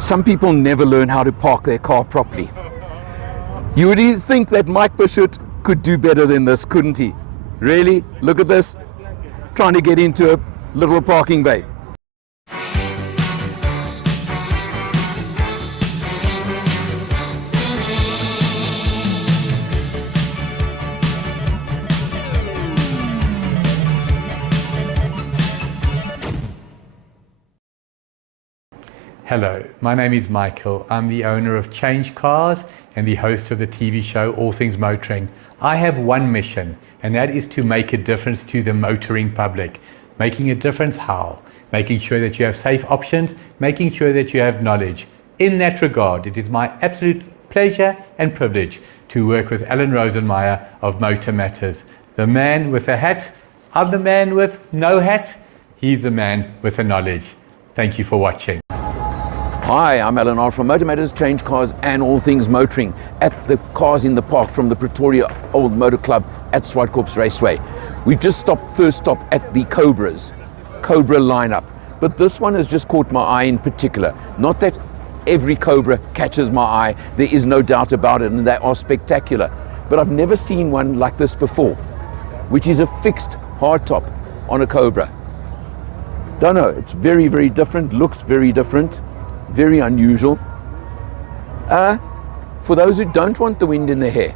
Some people never learn how to park their car properly. You would think that Mike Bishop could do better than this, couldn't he? Really? Look at this. Trying to get into a little parking bay. Hello, my name is Michael. I'm the owner of CHANGECARS and the host of the TV show All Things Motoring. I have one mission, and that is to make a difference to the motoring public. Making a difference how? Making sure that you have safe options, making sure that you have knowledge. In that regard, it is my absolute pleasure and privilege to work with Alan Rosenmeyer of MotorMatters. The man with a hat, I'm the man with no hat, he's the man with the knowledge. Thank you for watching. Hi, I'm Alan R from MotorMatters, CHANGECARS and All Things Motoring at the Cars in the Park from the Pretoria Old Motor Club at Zwartkops Raceway. We've just stopped, first stop at the Cobra lineup. But this one has just caught my eye in particular. Not that every Cobra catches my eye, there is no doubt about it, and they are spectacular. But I've never seen one like this before, which is a fixed hardtop on a Cobra. Don't know, it's very, very different, looks very different. Very unusual. For those who don't want the wind in their hair,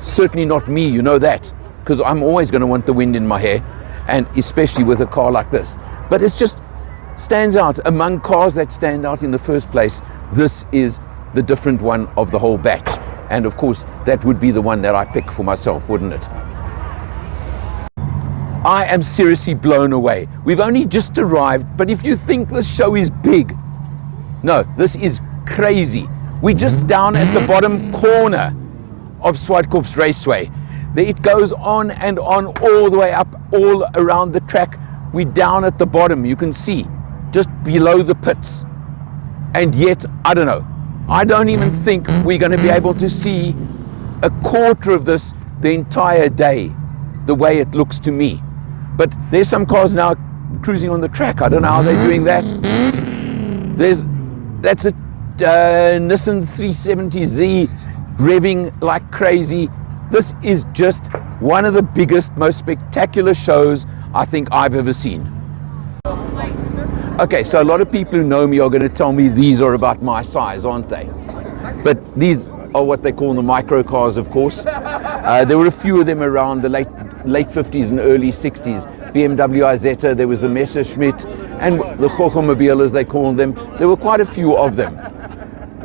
certainly not me, you know that, because I'm always going to want the wind in my hair, and especially with a car like this. But it just stands out among cars that stand out in the first place. This is the different one of the whole batch, and of course that would be the one that I pick for myself, wouldn't it? I am seriously blown away. We've only just arrived, but if you think this show is big, no, this is crazy. We're just down at the bottom corner of Zwartkops Raceway. It goes on and on all the way up, all around the track. We're down at the bottom, you can see, just below the pits. And yet, I don't know, I don't even think we're going to be able to see a quarter of this the entire day, the way it looks to me. But there's some cars now cruising on the track. I don't know how they're doing that. That's a Nissan 370Z revving like crazy. This is just one of the biggest, most spectacular shows I think I've ever seen. Okay, so a lot of people who know me are going to tell me these are about my size, aren't they? But these are what they call the micro cars, of course. There were a few of them around the late 50s and early 60s. BMW Isetta, there was the Messerschmitt, and the Chochomobile as they call them. There were quite a few of them.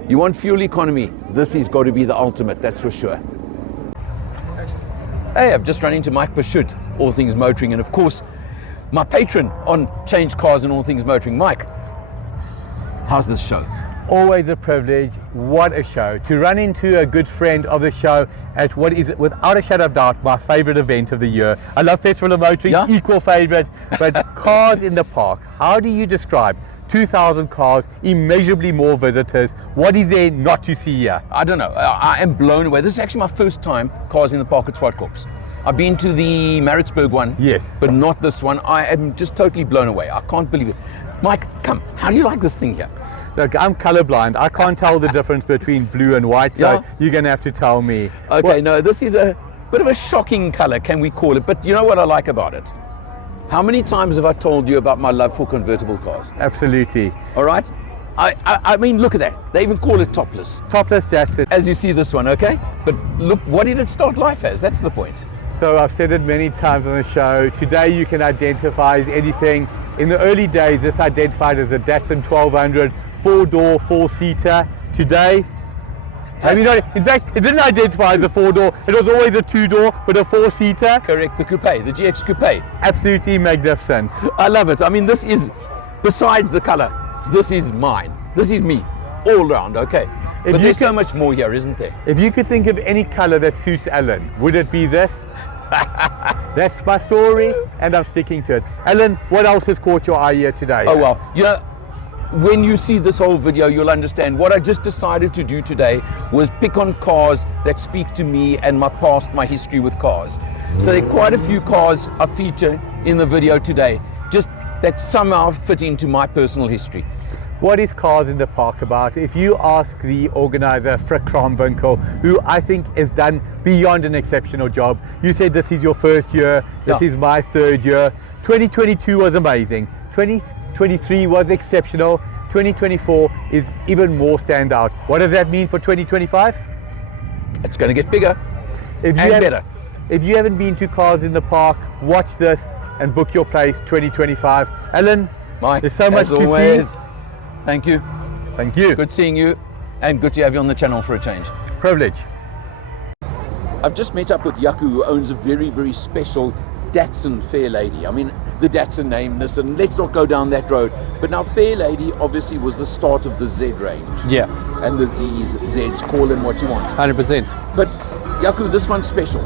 You want fuel economy, this has got to be the ultimate, that's for sure. Hey, I've just run into Mike Bishop, All Things Motoring, and of course, my patron on CHANGECARS and All Things Motoring. Mike, how's this show? Always a privilege. What a show. To run into a good friend of the show at what is, without a shadow of doubt, my favorite event of the year. I love Festival of Motoring, yeah. Equal favorite, but Cars in the Park. How do you describe 2,000 cars, immeasurably more visitors? What is there not to see here? I don't know. I am blown away. This is actually my first time Cars in the Park at Zwartkops. I've been to the Maritzburg one, yes, but not this one. I am just totally blown away. I can't believe it. Mike, come. How do you like this thing here? Look, I'm colorblind. I can't tell the difference between blue and white, so yeah. You're going to have to tell me. Okay, no, this is a bit of a shocking color, can we call it? But you know what I like about it? How many times have I told you about my love for convertible cars? Absolutely. All right? I mean, look at that. They even call it topless. Topless, that's it. As you see this one, okay? But look, what did it start life as? That's the point. So I've said it many times on the show. Today you can identify as anything. In the early days, this identified as a Datsun 1200, 4-door, 4-seater. Today, I mean, in fact, it didn't identify as a 4-door. It was always a 2-door with a 4-seater. Correct, the coupe, the GX coupe. Absolutely magnificent. I love it. I mean, this is, besides the color, this is mine. This is me, all round, okay? But there's so much more here, isn't there? If you could think of any color that suits Alan, would it be this? That's my story, and I'm sticking to it. Alan, what else has caught your eye here today? Oh, well, you know, when you see this whole video, you'll understand. What I just decided to do today was pick on cars that speak to me and my past, my history with cars. So there are quite a few cars I feature in the video today, just that somehow fit into my personal history. What is Cars in the Park about? If you ask the organizer, Frick Kramwinkel, who I think has done beyond an exceptional job, you said this is your first year, this is my third year. 2022 was amazing, 2023 was exceptional, 2024 is even more standout. What does that mean for 2025? It's going to get bigger and better. If you haven't been to Cars in the Park, watch this and book your place 2025. Alan, Mike, there's so much as always, to see. Thank you. Thank you. Good seeing you, and good to have you on the channel for a change. Privilege. I've just met up with Jaco, who owns a very, very special Datsun Fairlady. I mean, the Datsun name, listen, let's not go down that road. But now Fairlady obviously was the start of the Z range. Yeah, And the Zs, call them what you want. 100%. But Jaco, this one's special.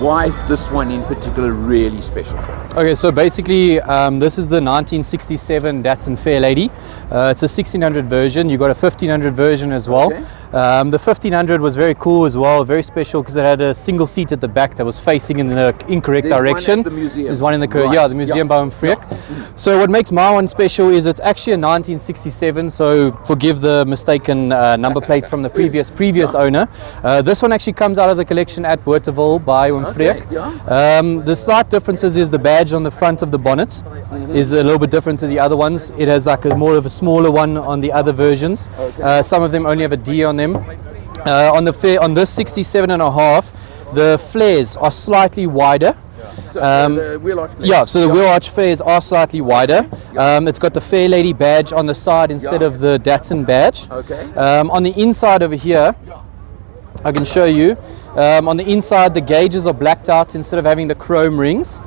Why is this one in particular really special? Okay, so basically this is the 1967 Datsun Fairlady. It's a 1600 version. You got a 1500 version as well. Okay. The 1500 was very cool as well, very special because it had a single seat at the back that was facing in the incorrect There's direction. one at the museum. There's one in the Right. the museum Yeah. by Frick. So what makes my one special is it's actually a 1967. So forgive the mistaken number plate from the previous owner. This one actually comes out of the collection at Zwartkops by Frick. yeah. The slight differences is the badge on the front of the bonnet is a little bit different to the other ones. It has like a more of a smaller one on the other versions. Okay. Some of them only have a D on them. On this 67.5, the flares are slightly wider. So the wheel arch flares. Yeah, so the wheel arch flares are slightly wider. It's got the Fairlady badge on the side instead of the Datsun badge. Okay. On the inside over here, I can show you. On the inside, the gauges are blacked out instead of having the chrome rings.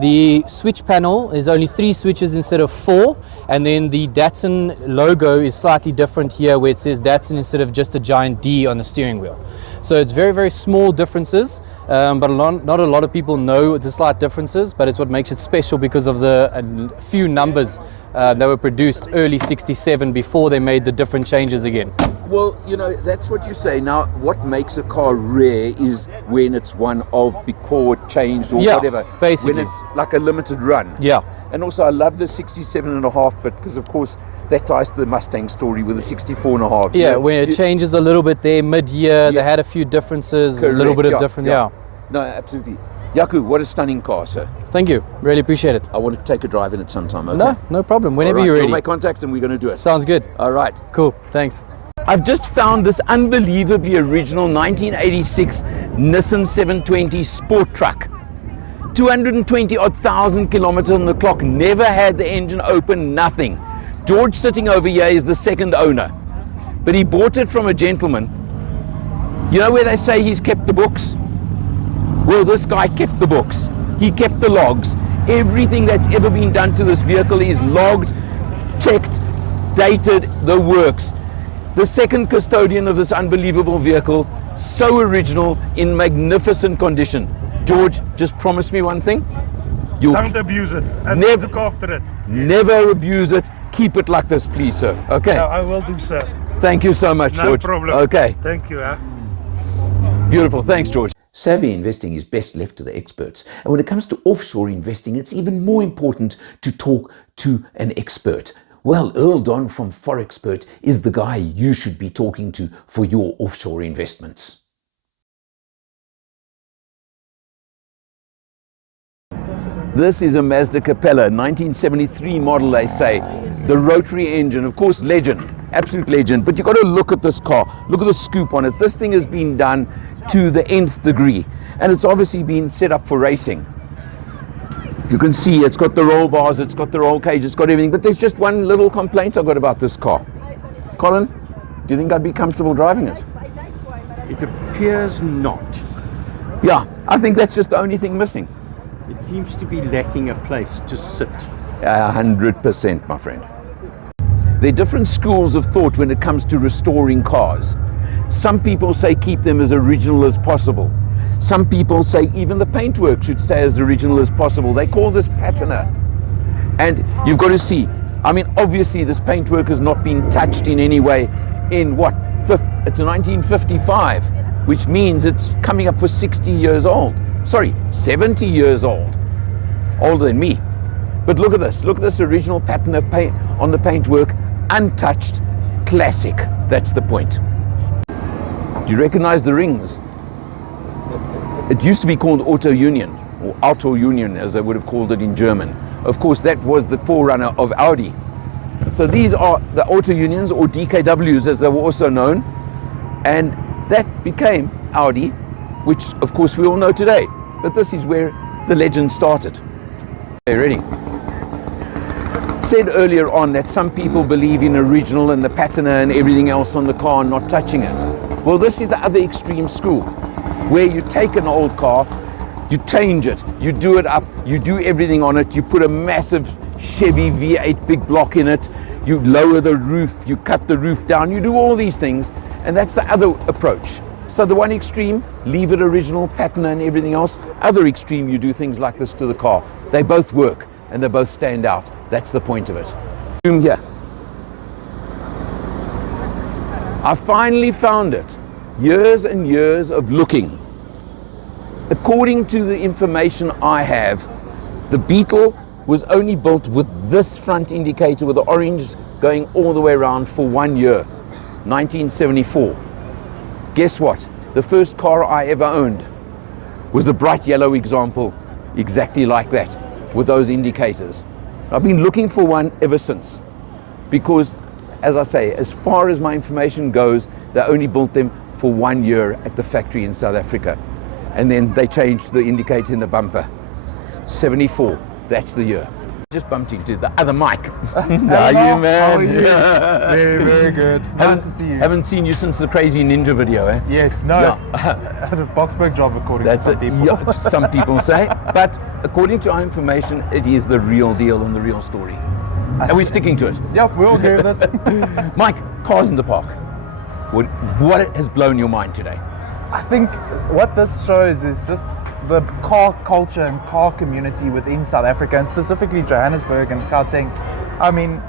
The switch panel is only 3 switches instead of 4, and then the Datsun logo is slightly different here, where it says Datsun instead of just a giant D on the steering wheel. So it's very, very small differences, but not a lot of people know the slight differences, but it's what makes it special because of the few numbers that were produced early 67 before they made the different changes again. Well, you know, that's what you say. Now, what makes a car rare is when it's one of before it changed or Yeah, whatever. basically. When it's like a limited run. Yeah. And also, I love the 67.5 bit because, of course, that ties to the Mustang story with the 64.5. Yeah, where it changes a little bit there mid-year. They had a few differences, a little bit of different, yeah. No, absolutely. Jaco, what a stunning car, sir. Thank you. Really appreciate it. I want to take a drive in it sometime, okay? No problem. Whenever All right, you're ready. We'll make contact and we're going to do it. Sounds good. All right. Cool. Thanks. I've just found this unbelievably original 1986 Nissan 720 sport truck. 220 odd thousand kilometers on the clock, never had the engine open, nothing. George sitting over here is the second owner, but he bought it from a gentleman. You know where they say he's kept the books? Well, this guy kept the books. He kept the logs. Everything that's ever been done to this vehicle is logged, checked, dated, the works. The second custodian of this unbelievable vehicle, so original, in magnificent condition. George, just promise me one thing. You'll Don't abuse it. And Never- look after it. never abuse it. Keep it like this, please, sir. Okay. No, I will do, sir. Thank you so much, No George. problem. Okay. Thank you. Beautiful. Thanks, George. Savvy investing is best left to the experts. And when it comes to offshore investing, it's even more important to talk to an expert. Well, Earl Don from Forexpert is the guy you should be talking to for your offshore investments. This is a Mazda Capella, 1973 model, they say. The rotary engine, of course, legend, absolute legend. But you've got to look at this car. Look at the scoop on it. This thing has been done to the nth degree. And it's obviously been set up for racing. You can see it's got the roll bars, it's got the roll cage, it's got everything. But there's just one little complaint I've got about this car. Colin, do you think I'd be comfortable driving it? It appears not. Yeah, I think that's just the only thing missing. It seems to be lacking a place to sit. 100%, my friend. There are different schools of thought when it comes to restoring cars. Some people say keep them as original as possible. Some people say even the paintwork should stay as original as possible. They call this patina. And you've got to see, I mean, obviously this paintwork has not been touched in any way in what? It's 1955, which means it's coming up for 60 years old. Sorry, 70 years old. Older than me. But look at this original pattern of paint on the paintwork, untouched, classic. That's the point. Do you recognize the rings? It used to be called Auto Union, or Auto Union as they would have called it in German. Of course, that was the forerunner of Audi. So these are the Auto Unions, or DKWs as they were also known, and that became Audi, which of course we all know today. But this is where the legend started. Okay, ready? Said earlier on that some people believe in original and the patina and everything else on the car and not touching it. Well, this is the other extreme school, where you take an old car, you change it, you do it up, you do everything on it, you put a massive Chevy V8 big block in it, you lower the roof, you cut the roof down, you do all these things, and that's the other approach. So the one extreme, leave it original, patina and everything else. Other extreme, you do things like this to the car. They both work and they both stand out. That's the point of it. Zoom here. I finally found it. Years and years of looking. According to the information I have, the Beetle was only built with this front indicator with the orange going all the way around for 1 year, 1974. Guess what? The first car I ever owned was a bright yellow example, exactly like that, with those indicators. I've been looking for one ever since, because, as I say, as far as my information goes, they only built them for 1 year at the factory in South Africa. And then they changed the indicator in the bumper. 74, that's the year. Just bumped into the other Mike. How are you, man? How are you? Very, very good. Nice to see you. Haven't seen you since the crazy ninja video, eh? Yes, no. Yeah. The Boxburg job, according That's to some it. people. Yeah, some people say. But according to our information, it is the real deal and the real story. And we're sticking to it. Yep, we'll agree with that. Mike, cars in the park. What has blown your mind today? I think what this shows is just the car culture and car community within South Africa, and specifically Johannesburg and Gauteng. I mean,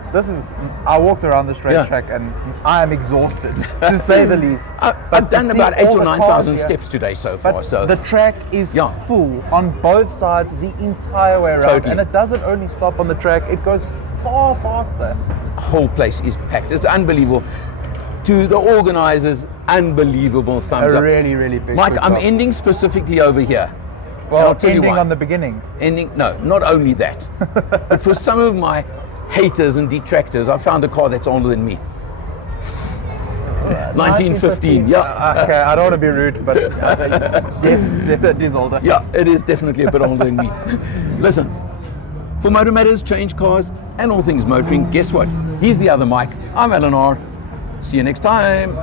I walked around this racetrack and I am exhausted, to say the least. I've done about 8,000 or 9,000 steps today so far. So the track is full on both sides the entire way around. Totally. And it doesn't only stop on the track, it goes far past that. the whole place is packed. It's unbelievable. To the organizers, unbelievable thumbs up. A really, really big Mike, good I'm job. ending specifically over here. Well, I'll tell you ending why. on the beginning. No, not only that, but for some of my haters and detractors, I found a car that's older than me. 1915, yeah. Okay, I don't want to be rude, but yes, it is older. Yeah, it is definitely a bit older than me. Listen, for MotorMatters, Change Cars, and all things motoring, guess what? He's the other Mike. I'm Alan R. See you next time.